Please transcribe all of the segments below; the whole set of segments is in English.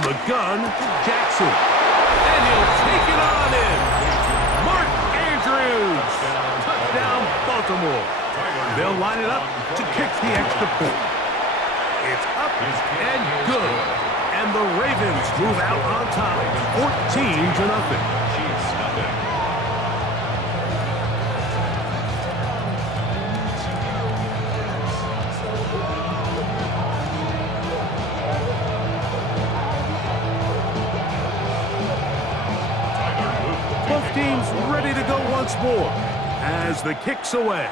From the gun, Jackson. And he'll take it on in. Mark Andrews. Touchdown, Baltimore. They'll line it up to kick the extra point. It's up and good. And the Ravens move out on top, 14-0. Both teams ready to go once more as the kick's away.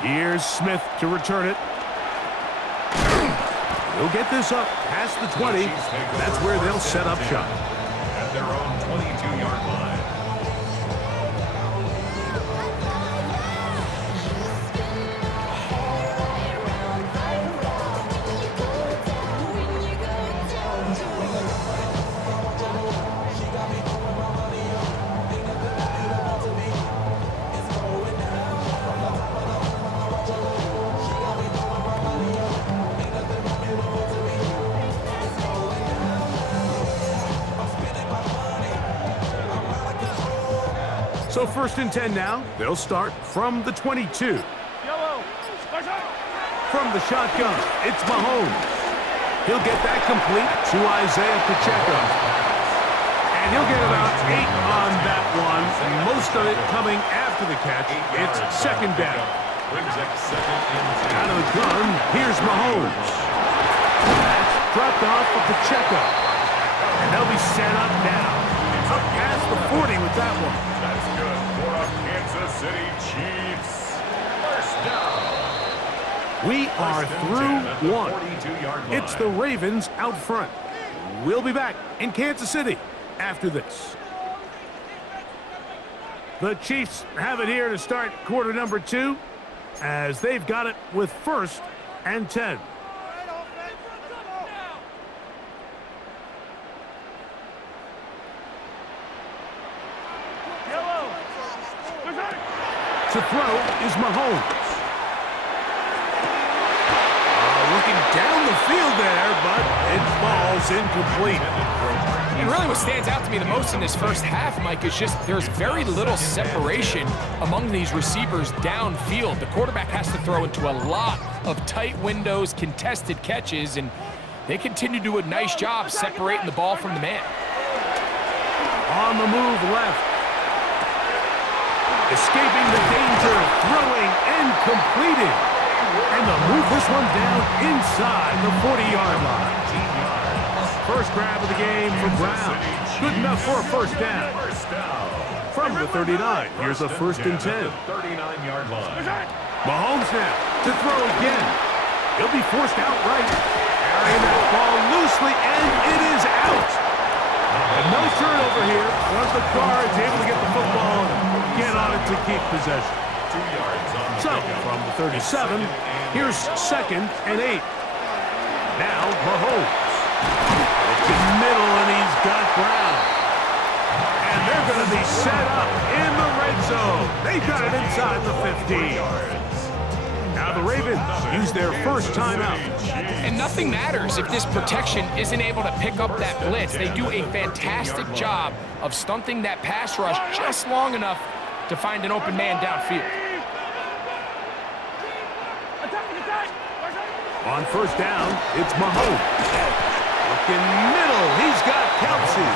Here's Smith to return it. He'll get this up past the 20. That's where they'll set up shop. At their own 22-yard line. So 1st and 10 now. They'll start from the 22. From the shotgun, it's Mahomes. He'll get that complete to Isaiah Pacheco. And he'll get about 8 on that one. Most of it coming after the catch. It's 2nd down. Out of the gun, here's Mahomes. That's dropped off for Pacheco. And they'll be set up now. Up past the 40 with that one. That's good for our Kansas City Chiefs. First down. We are through one. It's the Ravens out front. We'll be back in Kansas City after this. The Chiefs have it here to start quarter number 2 as they've got it with 1st and 10. To throw is Mahomes. Looking down the field there, but it falls incomplete. And really what stands out to me the most in this first half, Mike, is just there's very little separation among these receivers downfield. The quarterback has to throw into a lot of tight windows, contested catches, and they continue to do a nice job separating the ball from the man. On the move left. Escaping the danger, throwing and completing. And they'll move this one down inside the 40-yard line. First grab of the game for Brown. Good enough for a first down. From the 39, here's a 1st and 10. 39-yard line. Mahomes now to throw again. He'll be forced outright. Carrying that ball loosely, and it is out. And no turnover here. One of the guards able to get the football and get on it to keep possession. 2 yards on the So, from the 37, here's 2nd and 8. Now, Mahomes. Looking middle, and he's got Brown. And they're going to be set up in the red zone. They've got it inside the 15. Now the Ravens use their first timeout. And nothing matters if this protection isn't able to pick up that blitz. They do a fantastic job of stunting that pass rush just long enough to find an open man downfield. On first down, it's Mahomes. Looking middle, he's got Kelsey.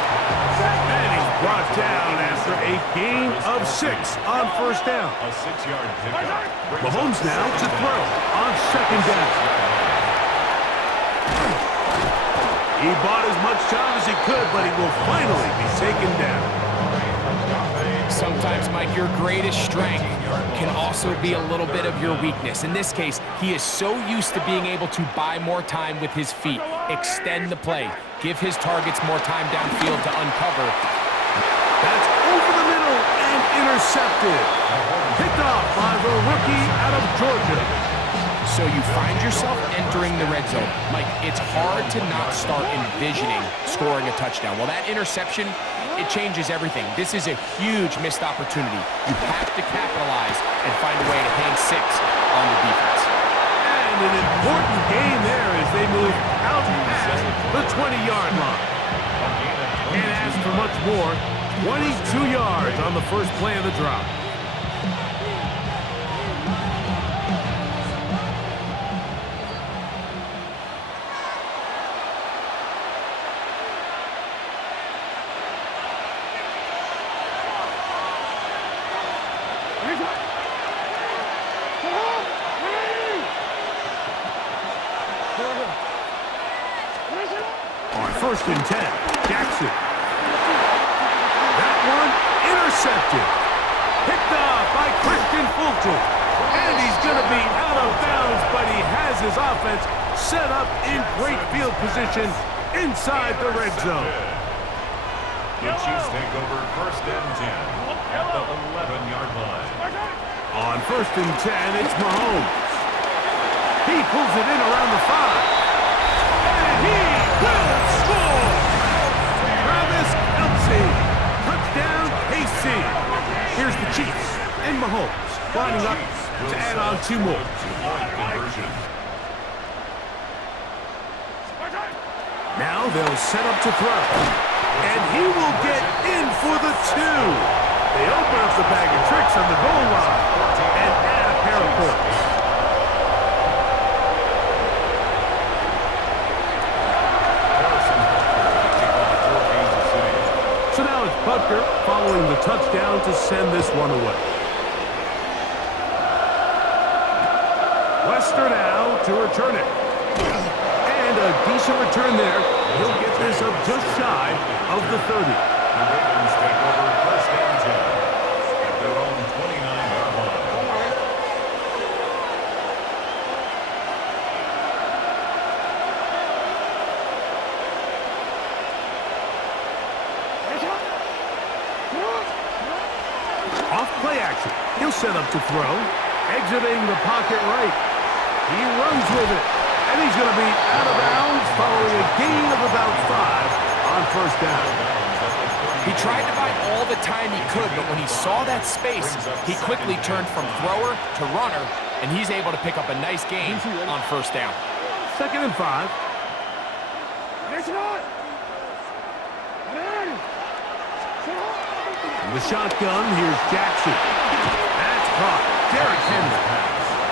And he's brought down after a gain of 6 on first down. A 6-yard pickup. Mahomes now to throw on 2nd down. He bought as much time as he could, but he will finally be taken down. Sometimes, Mike, your greatest strength can also be a little bit of your weakness. In this case, he is so used to being able to buy more time with his feet, extend the play, give his targets more time downfield to uncover. That's over the middle and intercepted. Picked off by the rookie out of Georgia. So you find yourself entering the red zone. Mike, it's hard to not start envisioning scoring a touchdown. Well, that interception, it changes everything. This is a huge missed opportunity. You have to capitalize and find a way to hang 6 on the defense. And And an important gain there as they move out past the 20-yard line. Can't ask for much more. 22 yards on the first play of the drive. On first and 10, Jackson. That one intercepted. Picked off by Christian Fulton. And he's going to be out of bounds, but he has his offense set up in great field position inside the red zone. The Chiefs take over first and 10 at the 11-yard line. On first and 10, it's Mahomes. He pulls it in around the 5. And he will score! Travis Kelce. Touchdown, KC. Here's the Chiefs and Mahomes lining up to add on 2 more. Now they'll set up to throw. And he will get in for the 2. They open up the bag of tricks on the goal line and add a pair of points. So now it's Butker following the touchdown to send this one away. Lester now to return it. And a decent return there. He'll get this up just shy of the 30. The Ravens take over first and 10 at their own 29-yard line. Off play action. He'll set up to throw. Exiting the pocket right. He runs with it. And he's going to be out of bounds following a gain of about 5 on first down. He tried to buy all the time he could, but when he saw that space, he quickly turned from thrower to runner, and he's able to pick up a nice gain on first down. Second and 5. In the shotgun, here's Jackson. That's caught. Derrick Henry.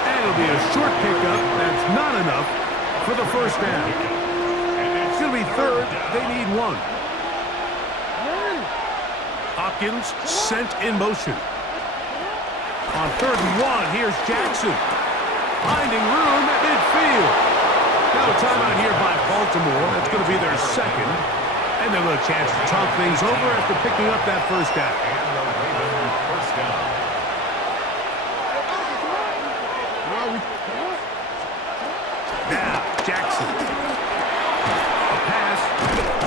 And it'll be a short pickup. That's not enough for the first down. It's going to be third. They need 1. Hopkins sent in motion. On third and 1, here's Jackson. Finding room at midfield. Now a timeout here by Baltimore. That's going to be their second. And they'll have a chance to talk things over after picking up that first down. And the Ravens first down. Now, Jackson. A pass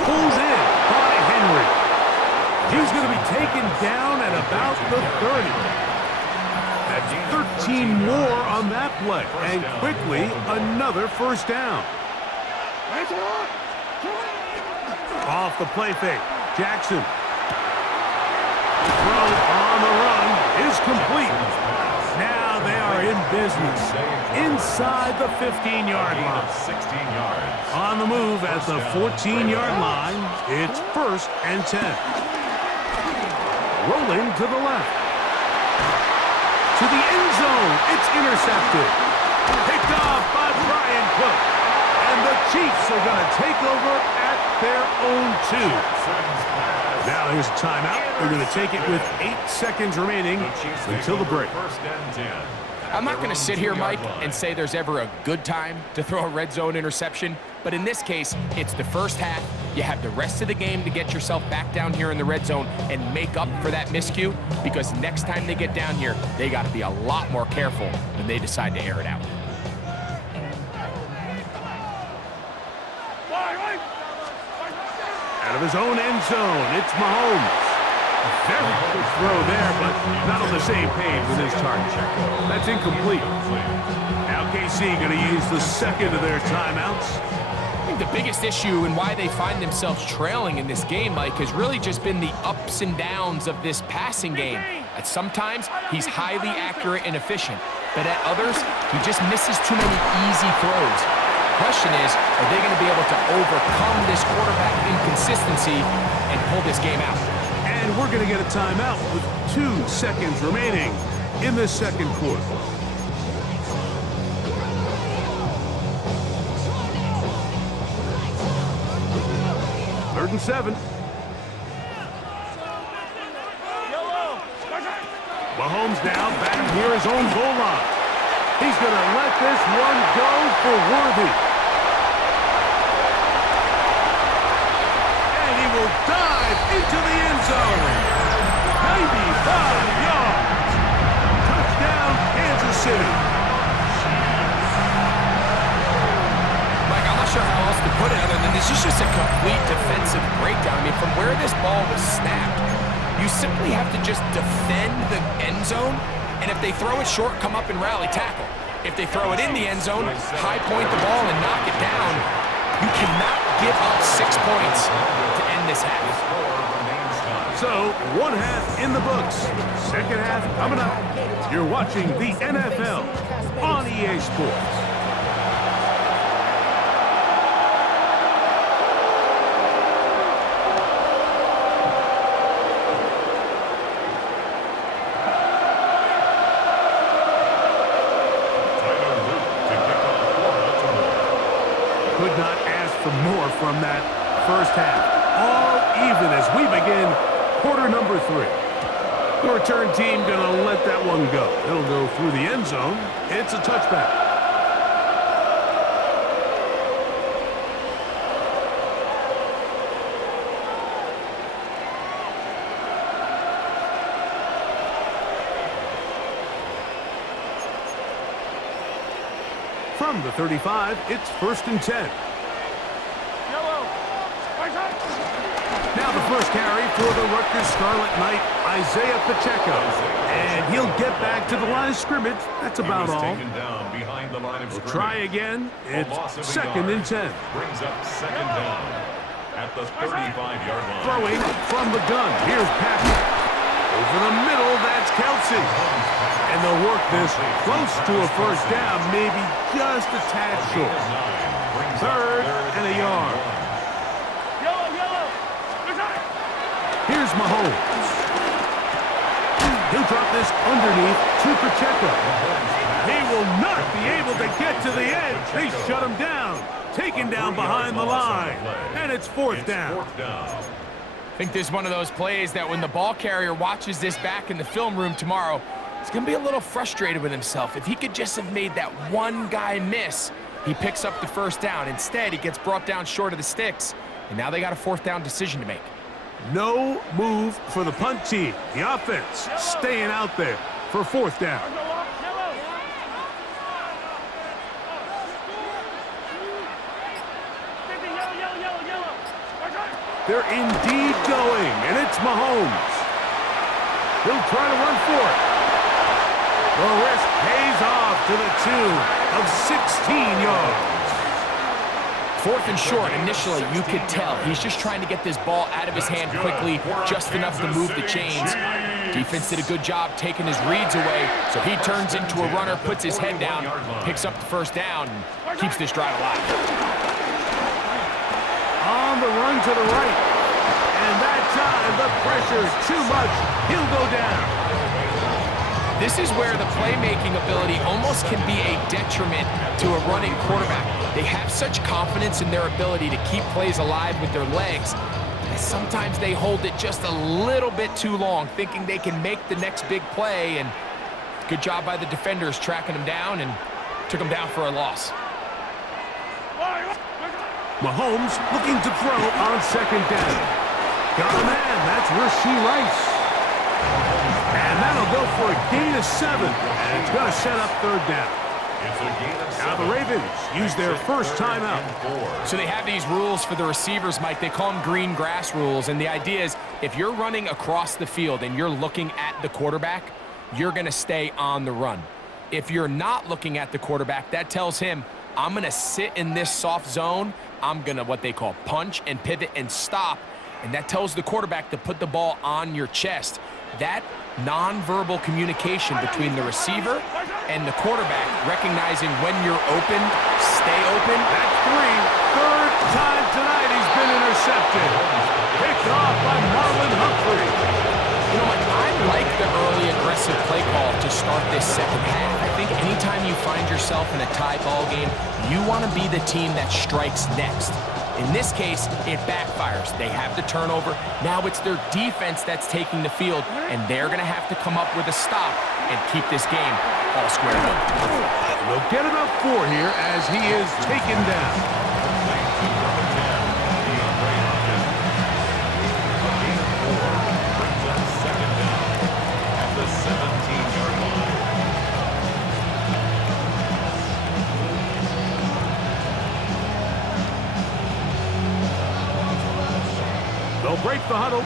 pulled in by Henry. He's going to be taken down at about the 30. That's 13 more on that play. And quickly, another first down. Off the play fake. Jackson. Throw on the run is complete. Now they are in business. Inside the 15-yard line. 16 yards. On the move at the 14-yard line, it's first and 10. Rolling to the left. To the end zone. It's intercepted. Picked off by Brian Cook. And the Chiefs are going to take over at their own 2. Now here's a timeout. They're going to take it with 8 seconds remaining until the break. First and 10. I'm not going to sit here, Mike, and say there's ever a good time to throw a red zone interception, but in this case, it's the first half. You have the rest of the game to get yourself back down here in the red zone and make up for that miscue, because next time they get down here, they got to be a lot more careful when they decide to air it out. Out of his own end zone, it's Mahomes. A very good throw there, but not on the same page with his target. That's incomplete. Now KC going to use the second of their timeouts. I think the biggest issue and why they find themselves trailing in this game, Mike, has really just been the ups and downs of this passing game. At sometimes, he's highly accurate and efficient. but at others, he just misses too many easy throws. Question is, are they going to be able to overcome this quarterback inconsistency and pull this game out? And we're going to get a timeout with 2 seconds remaining in this second quarter. Third and 7. Mahomes now back near his own goal line. He's going to let this one go for Worthy. And he will dive into the end zone. 95 yards. Touchdown, Kansas City. Mike, I'm not sure how else to put it other than this is just a complete defensive breakdown. I mean, from where this ball was snapped, you simply have to just defend the end zone, and if they throw it short, come up and rally tackle. If they throw it in the end zone, high point the ball and knock it down. You cannot give up 6 points to end this half. So, 1 half in the books. Second half coming up. You're watching the NFL on EA Sports. Could not ask for more from that first half. All even as we begin quarter number 3. The return team gonna let that one go. It'll go through the end zone. It's a touchback. From the 35, it's 1st and 10. Now the first carry for the Rutgers Scarlet Knight, Isaiah Pacheco. And he'll get back to the line of scrimmage. That's about all. We'll try again. It's 2nd and 10. Brings up 2nd down at the 35-yard line. Throwing from the gun. Here's Patrick. Over the middle, that's Kelsey. And they'll work this close to a first down, maybe just a tad short. 3rd and a yard. Here's Mahomes. He'll drop this underneath to Pacheco. He will not be able to get to the edge. They shut him down. Taken down behind the line. And it's 4th down. I think this is one of those plays that when the ball carrier watches this back in the film room tomorrow, he's going to be a little frustrated with himself. If he could just have made that one guy miss, he picks up the first down. Instead, he gets brought down short of the sticks, and now they got a 4th down decision to make. No move for the punt team. The offense staying out there for 4th down. They're indeed going, and it's Mahomes. He'll try to run for it. The risk pays off to the tune of 16 yards. 4th and short, initially, you could tell. He's just trying to get this ball out of his hand quickly, just enough to move the chains. Defense did a good job taking his reads away, so he turns into a runner, puts his head down, picks up the first down, and keeps this drive alive. On the run to the right. And that time, the pressure's too much. He'll go down. This is where the playmaking ability almost can be a detriment to a running quarterback. They have such confidence in their ability to keep plays alive with their legs that sometimes they hold it just a little bit too long, thinking they can make the next big play, and good job by the defenders tracking him down and took him down for a loss. Mahomes looking to throw on 2nd down. Got a man, that's Rashee Rice. And that'll go for a gain of 7, and it's going to set up 3rd down. Now the Ravens use their first timeout. So they have these rules for the receivers, Mike. They call them green grass rules, and the idea is if you're running across the field and you're looking at the quarterback, you're going to stay on the run. If you're not looking at the quarterback, that tells him, I'm going to sit in this soft zone. I'm going to what they call punch and pivot and stop, and that tells the quarterback to put the ball on your chest. That nonverbal communication between the receiver and the quarterback recognizing when you're open, stay open. That's 3. Third time tonight he's been intercepted. Picked off by Marlon Humphrey. You know, I like the early aggressive play call to start this second half. I think anytime you find yourself in a tie ball game, you want to be the team that strikes next. In this case, it backfires. They have the turnover. Now it's their defense that's taking the field, and they're going to have to come up with a stop and keep this game all squared up. They'll get enough for here as he is taken down. They'll break the huddle.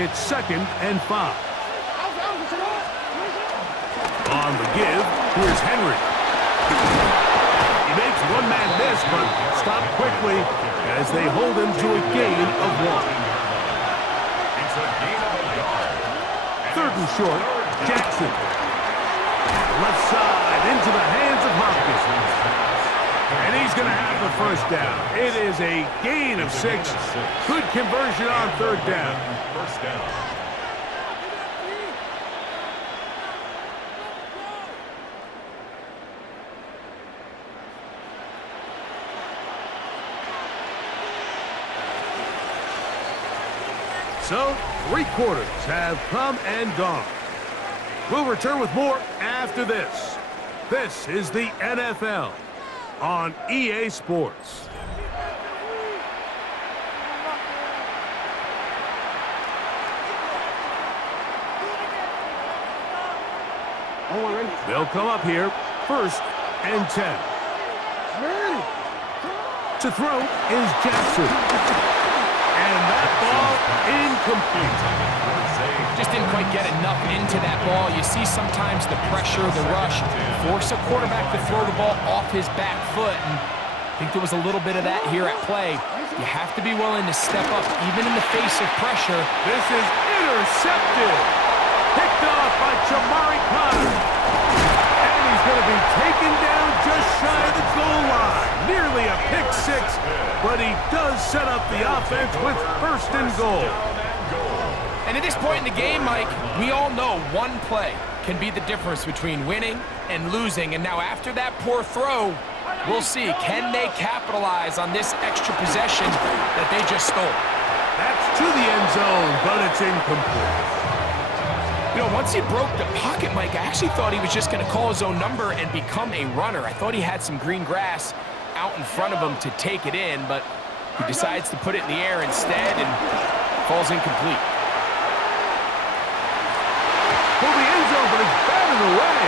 It's 2nd and 5. On the give, here's Henry. He makes one man miss, but stopped quickly as they hold him to a gain of 1. It's a gain of a yard. 3rd and short, Jackson. Left side into the hands of Hopkins. And he's going to have the first down. It is a gain of 6. Good conversion on 3rd down. First down. So, 3 quarters have come and gone. We'll return with more after this. This is the NFL on EA Sports. They'll come up here, 1st and 10. To throw is Jackson. And that ball incomplete. Just didn't quite get enough into that ball. You see sometimes the pressure, the rush, force a quarterback to throw the ball off his back foot. And I think there was a little bit of that here at play. You have to be willing to step up even in the face of pressure. This is intercepted. Picked off by Jamari Connor. And he's going to be taken down just shy of the goal line. Nearly a pick 6, but he does set up the offense with 1st and goal. And at this point in the game, Mike, we all know one play can be the difference between winning and losing. And now after that poor throw, we'll see, can they capitalize on this extra possession that they just stole? That's to the end zone, but it's incomplete. You know, once he broke the pocket, Mike, I actually thought he was just going to call his own number and become a runner. I thought he had some green grass out in front of him to take it in, but he decides to put it in the air instead and falls incomplete. For the end zone, but it's batted away.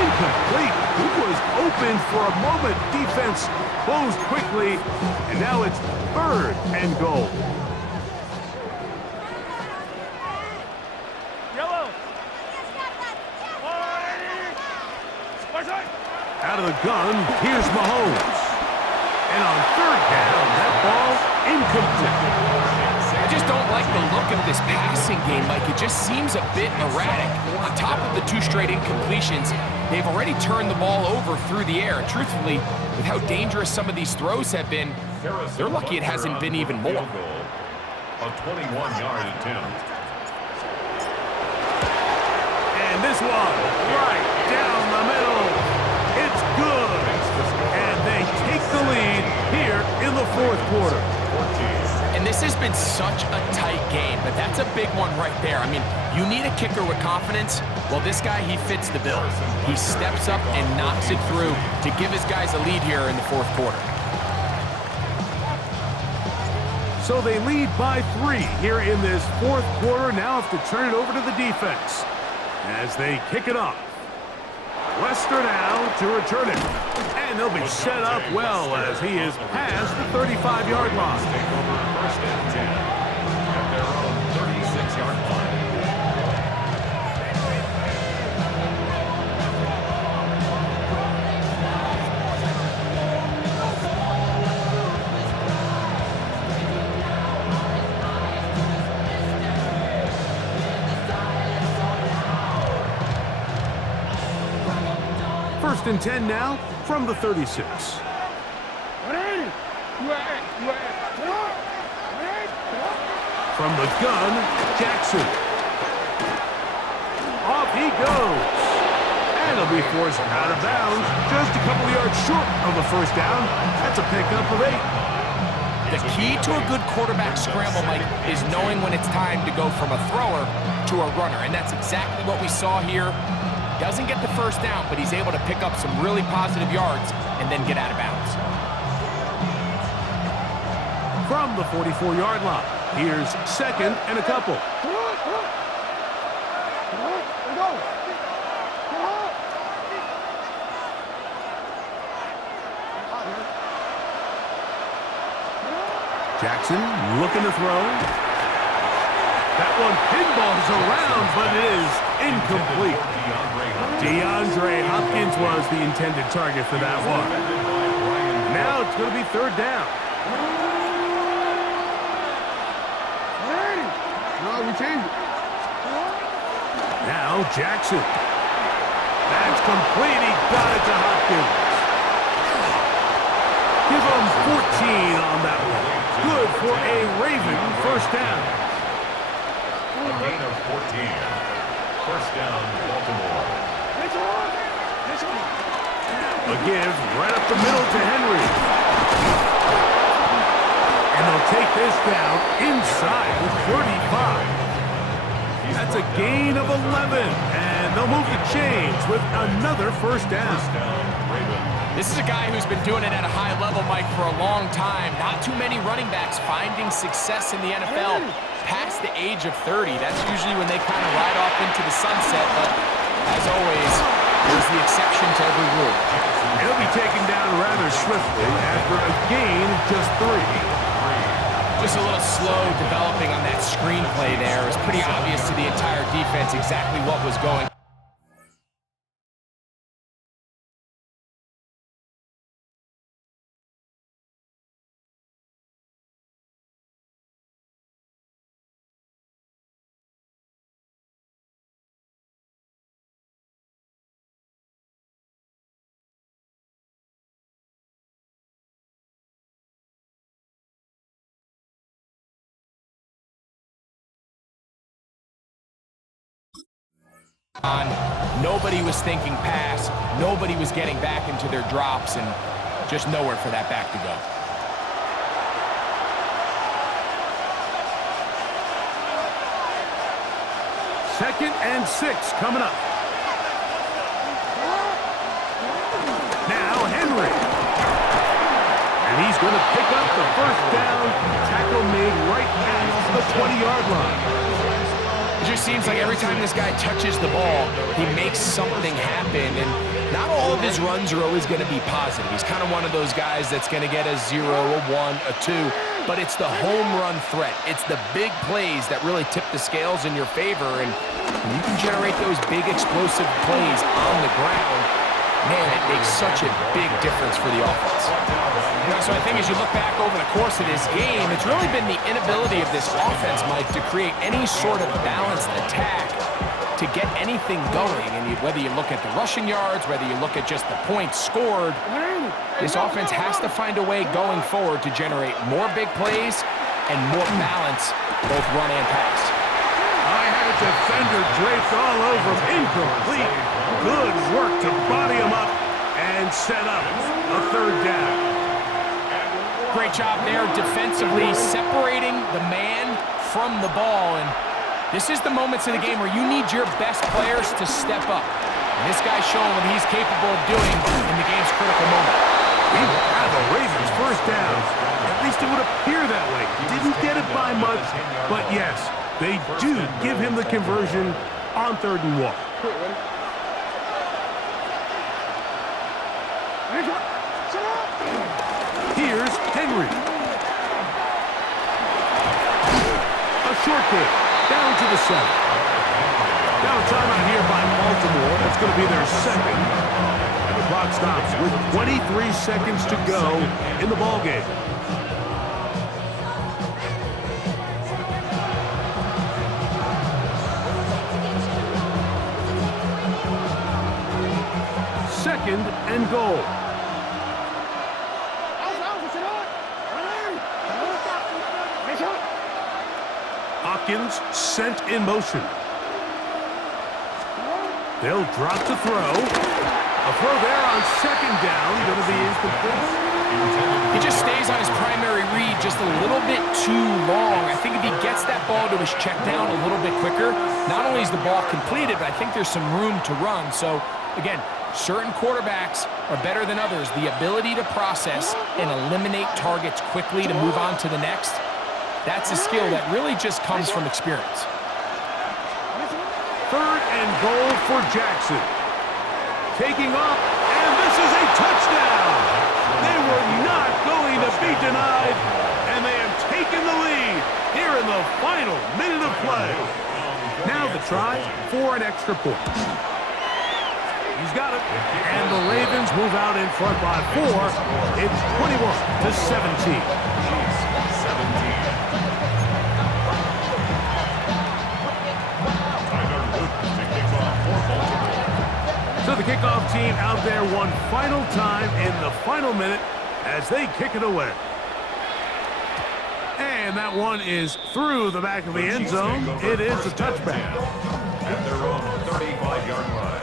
Incomplete. He was open for a moment. Defense closed quickly, and now it's 3rd and goal. Out of the gun, here's Mahomes. And on 3rd down, that ball incomplete. I just don't like the look of this passing game, Mike. It just seems a bit erratic. On top of the 2 straight incompletions, they've already turned the ball over through the air. And truthfully, with how dangerous some of these throws have been, they're lucky it hasn't been even more. A 21-yard attempt. And this one, right down the middle. It's good. And they take the lead here in the 4th quarter. And this has been such a tight game, but that's a big one right there. I mean, you need a kicker with confidence. Well, this guy, he fits the bill. He steps up and knocks it through to give his guys a lead here in the 4th quarter. So they lead by 3 here in this 4th quarter. Now have to turn it over to the defense as they kick it off. Lester now to return it. And they'll be set up well as he is past the 35-yard line. Take over 1st and 10 at their own 36-yard line. First and 10 now from the 36. From the gun, Jackson. Off he goes. And he'll be forced out of bounds, just a couple yards short of the first down. That's a pickup of 8. The key to a good quarterback scramble, Mike, is knowing when it's time to go from a thrower to a runner. And that's exactly what we saw here. Doesn't get the first down, but he's able to pick up some really positive yards and then get out of bounds. From the 44-yard line, here's second and a couple. Jackson looking to throw. That one pinballs around, but it is incomplete. DeAndre Hopkins was the intended target for that one. Now it's going to be third down. Now Jackson. That's complete. He got it to Hopkins. Give him 14 on that one. Good for a Raven first down. A gain of 14. First down, Baltimore. A give right up the middle to Henry. And they'll take this down inside the 35. That's a gain of 11. And they'll move the chains with another first down. This is a guy who's been doing it at a high level, Mike, for a long time. Not too many running backs finding success in the NFL past the age of 30. That's usually when they kind of ride off into the sunset, but as always, there's the exception to every rule. He'll be taken down rather swiftly after a gain of just 3. Just a little slow developing on that screenplay there. It was pretty obvious to the entire defense exactly what was going on. Nobody was thinking pass. Nobody was getting back into their drops, and just nowhere for that back to go. Second and 6 coming up. Now Henry. And he's going to pick up the first down. Tackle made right at the 20-yard line. It just seems like every time this guy touches the ball, he makes something happen, and not all of his runs are always going to be positive. He's kind of one of those guys that's going to get a 0, a 1, a 2, but it's the home run threat. It's the big plays that really tip the scales in your favor, and when you can generate those big explosive plays on the ground, man, it makes such a big difference for the offense. You know, so I think as you look back over the course of this game, it's really been the inability of this offense, Mike, to create any sort of balanced attack to get anything going. And whether you look at the rushing yards, whether you look at just the points scored, this offense has to find a way going forward to generate more big plays and more balance, both run and pass. I had a defender draped all over him. Incomplete. Good work to body him up and set up a third down. Great job there defensively separating the man from the ball. And this is the moments of the game where you need your best players to step up. And this guy's showing what he's capable of doing in the game's critical moment. We will have a Ravens first down. At least it would appear that way. Didn't get it by much, but yes, they do give him the conversion on 3rd and 1. Here's Henry. A short kick down to the 7. Now a timeout here by Baltimore. That's going to be their second. And the clock stops with 23 seconds to go in the ballgame. second and goal. Hopkins sent in motion. They'll drop to throw. A throw there on second down, going to be incomplete. He just stays on his primary read just a little bit too long. I think if he gets that ball to his check down a little bit quicker, not only is the ball completed, but I think there's some room to run. So, again, certain quarterbacks are better than others. The ability to process and eliminate targets quickly to move on to the next, that's a skill that really just comes from experience. Third and goal for Jackson. Taking off, and this is a touchdown! They were not going to be denied, and they have taken the lead here in the final minute of play. Now the try for an extra point. He's got it, and the Ravens move out in front by 4. It's 21-17. So the kickoff team out there one final time in the final minute as they kick it away. And that one is through the back of the end zone. It is a touchback. At their own 35-yard line.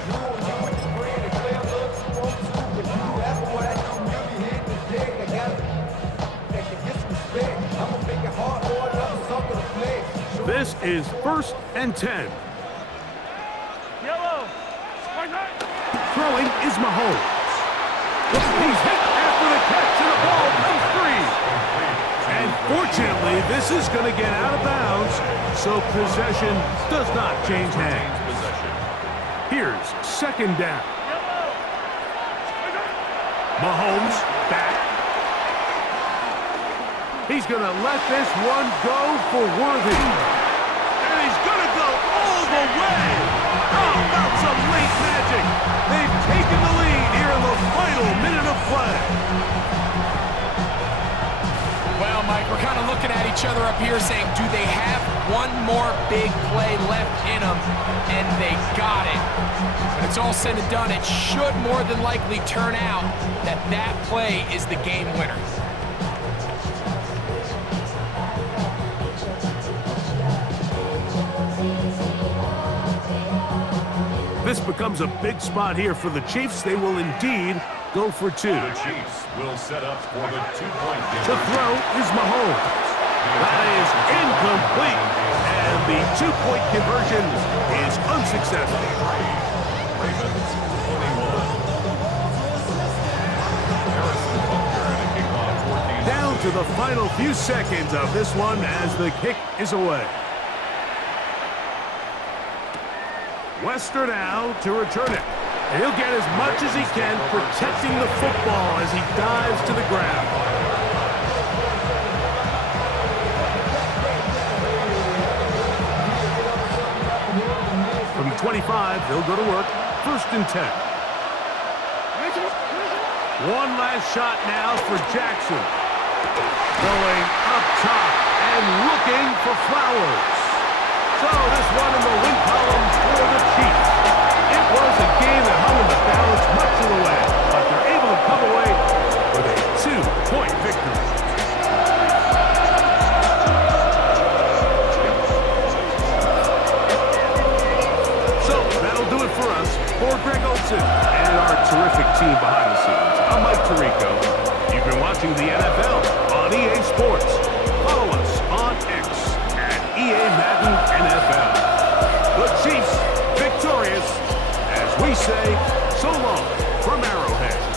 This is 1st and 10. Throwing is Mahomes. He's hit after the catch, and the ball comes free. And fortunately, this is going to get out of bounds, so possession does not change hands. Here's second down. Mahomes back. He's going to let this one go for Worthy. And he's going to go all the way. How about some late magic? They've taken the lead here in the final minute of play. Well, Mike, we're kind of looking at each other up here saying, do they have one more big play left in them? And they got it. When it's all said and done, it should more than likely turn out that that play is the game winner. This becomes a big spot here for the Chiefs. They will indeed go for 2. The Chiefs will set up for the 2-point game. To throw is Mahomes. That is incomplete. And the 2-point conversion is unsuccessful. Ravens 21. Down to the final few seconds of this one as the kick is away. Wester now to return it. And he'll get as much as he can, protecting the football as he dives to the ground. From the 25, they'll go to work. 1st and 10. One last shot now for Jackson. Going up top and looking for Flowers. So this one in the win column for the Chiefs. It was a game that hung in the balance much of the way, but they're able to come away with a 2-point victory. So that'll do it for us. For Greg Olson and our terrific team behind the scenes, I'm Mike Tirico. You've been watching the NFL on EA Sports. Follow us on X at EA Madden NFL. The Chiefs victorious as we say so long from Arrowhead.